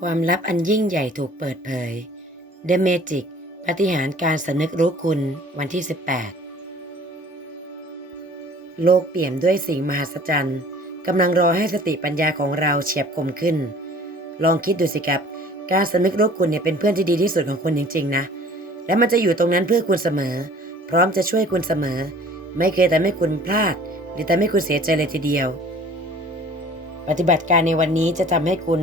ความลับอันยิ่งใหญ่ถูกเปิดเผย The Magic ปฏิหารการสำนึกรู้คุณวันที่ 18 โลกเปี่ยมด้วยสิ่งมหัศจรรย์กำลังรอให้สติปัญญาของเราเฉียบคมขึ้น ลองคิดดูสิครับ การสำนึกรู้คุณเนี่ยเป็นเพื่อนที่ดีที่สุดของคุณจริง ๆ นะ และมันจะอยู่ตรงนั้นเพื่อคุณเสมอ พร้อมจะช่วยคุณเสมอ ไม่เคยทำให้คุณพลาด หรือทำให้คุณเสียใจเลยทีเดียว ปฏิบัติการในวันนี้จะทำให้คุณ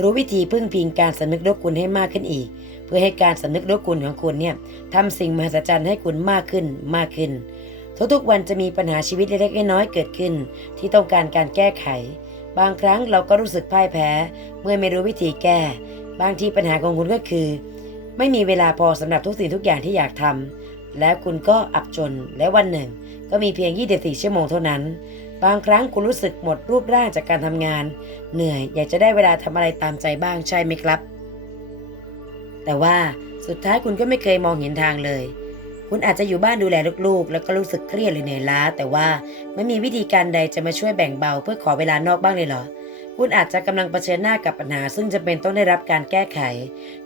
รู้วิธีพึ่งพิงการสำนึกรู้คุณให้มากขึ้นอีก เพื่อให้การสำนึกรู้คุณของคุณเนี่ยทำสิ่งมหัศจรรย์ให้คุณมากขึ้นมากขึ้น ทุกๆวันจะมีปัญหาชีวิตเล็กๆน้อยๆเกิดขึ้น ที่ต้องการการแก้ไข บางครั้งเราก็รู้สึกพ่ายแพ้ เมื่อไม่รู้วิธีแก้ บางทีปัญหาของคุณก็คือ ไม่มีเวลาพอสำหรับทุกสิ่งทุกอย่างที่อยากทำแล้วคุณก็อับจนและวันหนึ่ง ก็มีเพียง 24 ชั่วโมงเท่านั้น บางครั้งคุณรู้สึกหมดรูปร่างจากการทำงาน เหนื่อยอยากจะได้เวลาทำอะไรตามใจบ้างใช่ไหมครับ แต่ว่าสุดท้ายคุณก็ไม่เคยมองเห็นทางเลย คุณอาจจะอยู่บ้านดูแลลูกๆ แล้วก็รู้สึกเครียดหรือเหนื่อยล้า แต่ว่าไม่มีวิธีการใดจะมาช่วยแบ่งเบาเพื่อขอเวลานอกบ้างเลยเหรอ คุณอาจจะกำลังเผชิญหน้ากับปัญหา ซึ่งจะเป็นต้องได้รับการแก้ไข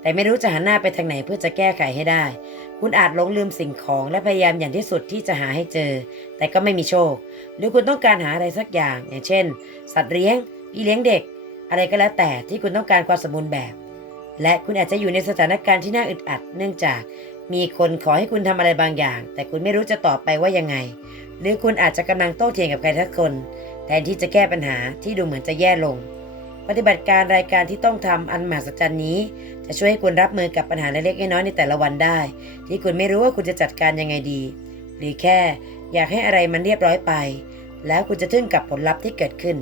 แต่ไม่รู้จะหันหน้าไปทางไหนเพื่อจะแก้ไขให้ได้ คุณอาจหลงลืมสิ่งของและพยายามอย่างที่สุดที่จะหาให้เจอ แต่ก็ไม่มีโชค หรือคุณต้องการหาอะไรสักอย่าง อย่างเช่น สัตว์เลี้ยงพี่เลี้ยงเด็ก อะไรก็แล้วแต่ที่คุณต้องการความสมบูรณ์แบบ และคุณอาจจะอยู่ในสถานการณ์ที่น่าอึดอัด เนื่องจากมีคนขอให้คุณทำอะไรบางอย่าง แต่คุณไม่รู้จะตอบไปว่ายังไง หรือคุณอาจจะกำลังโต้เถียงกับใครทักคน แทนที่จะแก้ปัญหาที่ดูเหมือนจะแย่ลง ปฏิบัติการรายการที่ต้องทำอันมหัศจรรย์นี้ จะช่วยให้คุณรับมือกับปัญหาเล็กๆน้อยๆในแต่ละวันได้ ที่คุณไม่รู้ว่าคุณจะจัดการยังไงดี หรือแค่อยากให้อะไรมันเรียบร้อยไป แล้วคุณจะทึ่งกับผลลัพธ์ที่เกิดขึ้น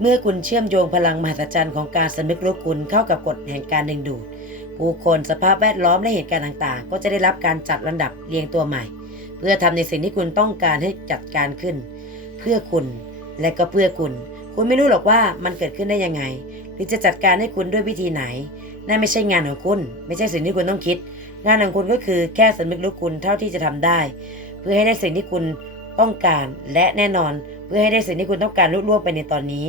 เมื่อคุณเชื่อมโยงพลังมหัศจรรย์ของการสำนึกรู้คุณเข้ากับกฎแห่งการดึงดูด ผู้คนสภาพแวดล้อมและเหตุการณ์ต่างๆ ก็จะได้รับการจัดลำดับเรียงตัวใหม่ เพื่อทำในสิ่งที่คุณต้องการให้จัดการขึ้น พื่อคุณ และก็เพื่อคุณ คุณไม่รู้หรอกว่ามันเกิดขึ้นได้ยังไง หรือจะจัดการให้คุณด้วยวิธีไหน นั่นไม่ใช่งานของคุณ ไม่ใช่สิ่งที่คุณต้องคิด งานของคุณก็คือแค่สำนึกรู้คุณเท่าที่จะทำได้ เพื่อให้ได้สิ่งที่คุณต้องการและแน่นอน เพื่อให้ได้สิ่งที่คุณต้องการลุล่วงไปในตอนนี้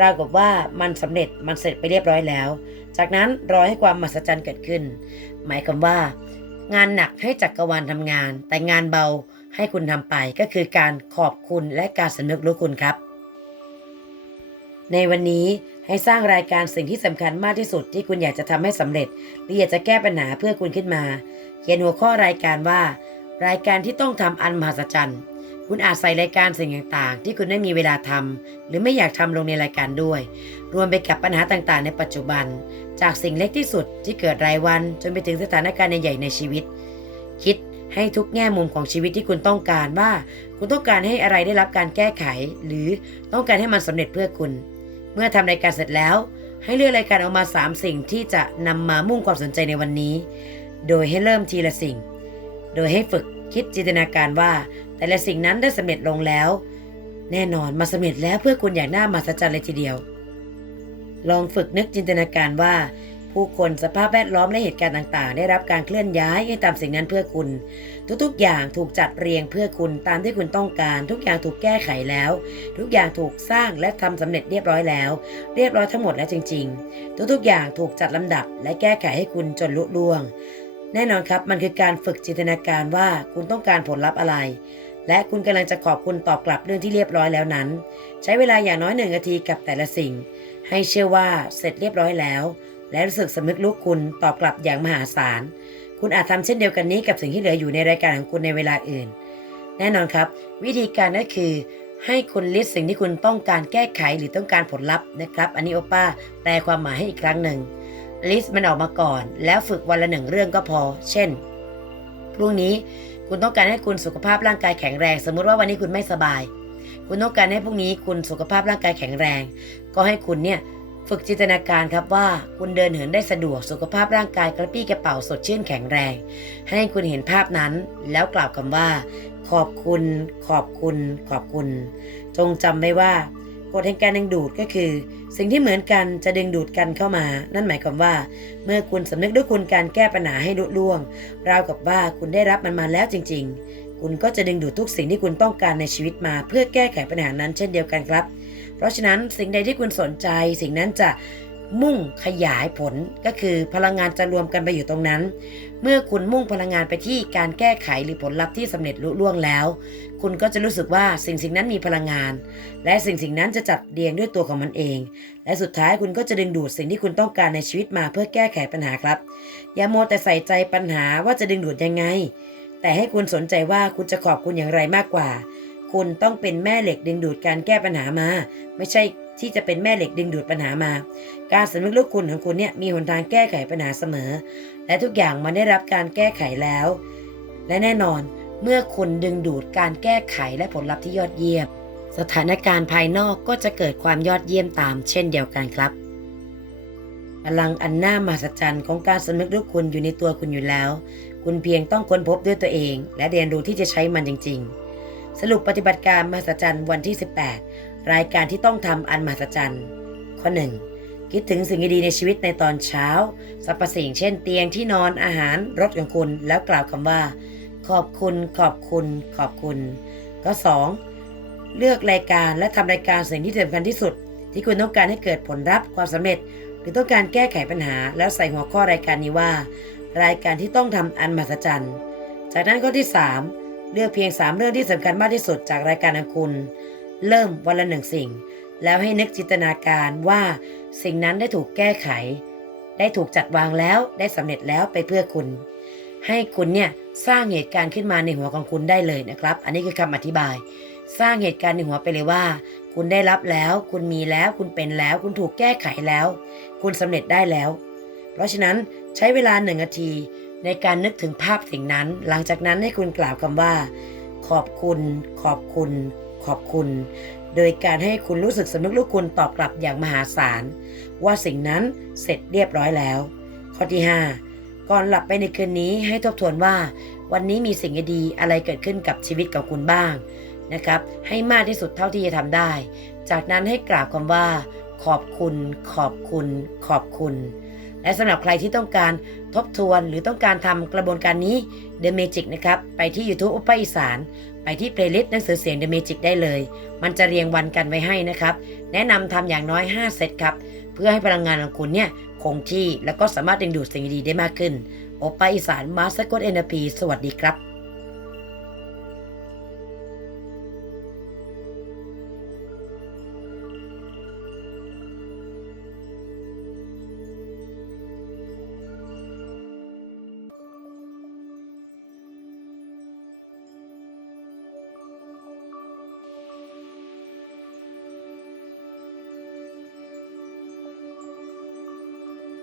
ราวกับว่ามันสำเร็จมันเสร็จไปเรียบร้อยแล้ว จากนั้นรอให้ความมหัศจรรย์เกิดขึ้น หมายความว่า งานหนักให้จักรวาลทำงาน แต่งานเบา ให้คุณทำไปก็คือการขอบคุณและการสำนึกรู้คุณครับ ในวันนี้ให้สร้างรายการสิ่งที่สำคัญมากที่สุดที่คุณอยากจะทำให้สำเร็จหรืออยากจะแก้ปัญหาเพื่อคุณขึ้นมา เขียนหัวข้อรายการว่า รายการที่ต้องทำอันมหัศจรรย์คุณอาจใส่รายการสิ่งต่างๆ ที่คุณไม่มีเวลาทำหรือไม่อยากทำลงในรายการด้วย รวมไปกับปัญหาต่างๆ ในปัจจุบัน จากสิ่งเล็กที่สุดที่เกิดรายวันจนไปถึงสถานการณ์ใหญ่ๆในชีวิต คิด ให้ทุกแง่มุมของชีวิตที่คุณต้องการว่า คุณต้องการให้อะไรได้รับการแก้ไข หรือต้องการให้มันสำเร็จเพื่อคุณ เมื่อทำรายการเสร็จแล้ว ให้เลือกรายการออกมา 3 สิ่งที่จะนำมามุ่งความสนใจในวันนี้ โดยให้เริ่มทีละสิ่ง โดยให้ฝึกคิดจินตนาการว่า แต่ละสิ่งนั้นได้สำเร็จลงแล้ว แน่นอนมาสำเร็จแล้วเพื่อคุณอย่างน่ามหัศจรรย์เลยทีเดียว ลองฝึกนึกจินตนาการว่า ผู้คนสภาพแวดล้อมและเหตุการณ์ต่างๆ ได้รับการเคลื่อนย้ายให้ตามสิ่งนั้นเพื่อคุณ ทุกๆ อย่างถูกจัดเรียงเพื่อคุณตามที่คุณต้องการ ทุกอย่างถูกแก้ไขแล้ว ทุกอย่างถูกสร้างและทำสำเร็จเรียบร้อยแล้ว เรียบร้อยทั้งหมดแล้วจริง ๆ ทุกๆ อย่างถูกจัดลำดับ และแก้ไขให้คุณจนลุล่วง แน่นอนครับมันคือการฝึกจินตนาการว่าคุณต้องการผลลัพธ์อะไรและคุณกำลังจะขอบคุณตอบกลับเรื่องที่เรียบร้อยแล้วนั้น ใช้เวลาอย่างน้อยหนึ่งนาทีกับแต่ละสิ่ง ให้เชื่อว่าเสร็จเรียบร้อยแล้ว และรู้สึกสำนึกลุกคุณตอบกลับอย่างมหาศาล คุณอาจทำเช่นเดียวกันนี้กับสิ่งที่เหลืออยู่ในรายการของคุณในเวลาอื่น แน่นอนครับ วิธีการก็คือ ให้คุณลิสต์สิ่งที่คุณต้องการแก้ไขหรือต้องการผลลัพธ์นะครับอันนี้โอป้าแปลความหมายให้อีกครั้งหนึ่งลิสต์มันออกมาก่อน แล้วฝึกวันละหนึ่งเรื่องก็พอ เช่นพรุ่งนี้คุณต้องการให้คุณสุขภาพร่างกายแข็งแรง สมมุติว่าวันนี้คุณไม่สบาย คุณต้องการให้พรุ่งนี้คุณสุขภาพร่างกายแข็งแรง ก็ให้คุณเนี่ย ฝึกจินตนาการครับว่าคุณเดินเหินได้สะดวกสุขภาพร่างกายกระปี้กระเป๋าสดชื่นแข็งแรง ให้คุณเห็นภาพนั้นแล้วกล่าวคำว่า ขอบคุณ ขอบคุณ ขอบคุณ จงจำไว้ว่ากฎแห่งการดึงดูดก็คือ สิ่งที่เหมือนกันจะดึงดูดกันเข้ามา นั่นหมายความว่า เมื่อคุณสำนึกด้วยคุณการแก้ปัญหาให้ลุล่วง ราวกับว่าคุณได้รับมันมาแล้วจริง ๆ คุณก็จะดึงดูดทุกสิ่งที่คุณต้องการในชีวิตมา เพื่อแก้ไขปัญหานั้นเช่นเดียวกันครับ เพราะฉะนั้นสิ่งใดที่คุณสนใจ สิ่งนั้นจะมุ่งขยายผลก็คือพลังงานจะรวมกันไปอยู่ตรงนั้น เมื่อคุณมุ่งพลังงานไปที่การแก้ไขหรือผลลัพธ์ที่สำเร็จลุล่วงแล้ว คุณก็จะรู้สึกว่าสิ่งสิ่งนั้นมีพลังงาน และสิ่งสิ่งนั้นจะจัดเรียงด้วยตัวของมันเอง และสุดท้ายคุณก็จะดึงดูดสิ่งที่คุณต้องการในชีวิตมาเพื่อแก้ไขปัญหาครับ อย่าโมแต่ใส่ใจปัญหาว่าจะดึงดูดยังไง แต่ให้คุณสนใจว่าคุณจะขอบคุณอย่างไรมากกว่า คุณต้องเป็นแม่เหล็กดึงดูดการแก้ปัญหามา ไม่ใช่ที่จะเป็นแม่เหล็กดึงดูดปัญหามา การสำนึกรู้คุณของคุณเนี่ยมีหนทางแก้ไขปัญหาเสมอ และทุกอย่างมันได้รับการแก้ไขแล้ว และแน่นอนเมื่อคุณดึงดูดการแก้ไขและผลลัพธ์ที่ยอดเยี่ยม สถานการณ์ภายนอกก็จะเกิดความยอดเยี่ยมตาม เช่นเดียวกันครับพลังอันน่ามหัศจรรย์ของการสำนึกรู้คุณอยู่ในตัวคุณอยู่แล้ว คุณเพียงต้องค้นพบด้วยตัวเอง และเรียนรู้ที่จะใช้มันจริง ๆ สรุปปฏิบัติการมหัศจรรย์วันที่ 18 รายการที่ต้องทำอันมหัศจรรย์ ข้อ 1 คิดถึงสิ่งดีในชีวิตในตอนเช้าสรรพสิ่งเช่นเตียงที่นอนอาหารรถของคุณแล้วกล่าวคำว่า ขอบคุณขอบคุณขอบคุณก็2เลือกรายการและทำรายการสิ่งที่สำคัญที่สุด ที่คุณต้องการให้เกิดผลลัพธ์ความสำเร็จ หรือต้องการแก้ไขปัญหา แล้วใส่หัวข้อรายการนี้ว่า รายการที่ต้องทำอันมหัศจรรย์ จากนั้นข้อที่ 3 เลือกเพียง 3 เรื่องที่สำคัญมากที่สุดจากรายการของคุณ เริ่มวันละหนึ่งสิ่ง แล้วให้นึกจินตนาการว่าสิ่งนั้นได้ถูกแก้ไข ได้ถูกจัดวางแล้วได้สำเร็จแล้วไปเพื่อคุณ ให้คุณเนี่ยสร้างเหตุการณ์ขึ้นมาในหัวของคุณได้เลยนะครับ อันนี้คือคำอธิบาย สร้างเหตุการณ์ในหัวไปเลยว่า คุณได้รับแล้ว คุณมีแล้ว คุณเป็นแล้ว คุณถูกแก้ไขแล้ว คุณสำเร็จได้แล้ว เพราะฉะนั้นใช้เวลาหนึ่งนาที ในการนึกถึงภาพสิ่งนั้น หลังจากนั้นให้คุณกล่าวคำว่า ขอบคุณ ขอบคุณ ขอบคุณ โดยการให้คุณรู้สึกสำนึกรู้คุณตอบกลับอย่างมหาศาล ว่าสิ่งนั้นเสร็จเรียบร้อยแล้ว ข้อที่ 5 ก่อนหลับไปในคืนนี้ให้ทบทวนว่า วันนี้มีสิ่งดีอะไรเกิดขึ้นกับชีวิตของคุณบ้างนะครับให้มากที่สุดเท่าที่จะทำได้ จากนั้นให้กล่าวคำว่า ขอบคุณ ขอบคุณ ขอบคุณ และสำหรับใครที่ต้องการทบทวนหรือต้องการทำกระบวนการนี้ The Magic นะครับ ไปที่ YouTube อุปอีสาน ไปที่ playlist หนังสือเสียง The Magic ได้เลย มันจะเรียงวันกันไว้ให้นะครับ แนะนำทำอย่างน้อย 5 เซตครับ เพื่อให้พลังงานของคุณเนี่ยคงที่แล้วก็สามารถดึงดูดสิ่งดีๆได้มากขึ้นโอปาอีสานมาสกดเอ็นพีสวัสดีครับ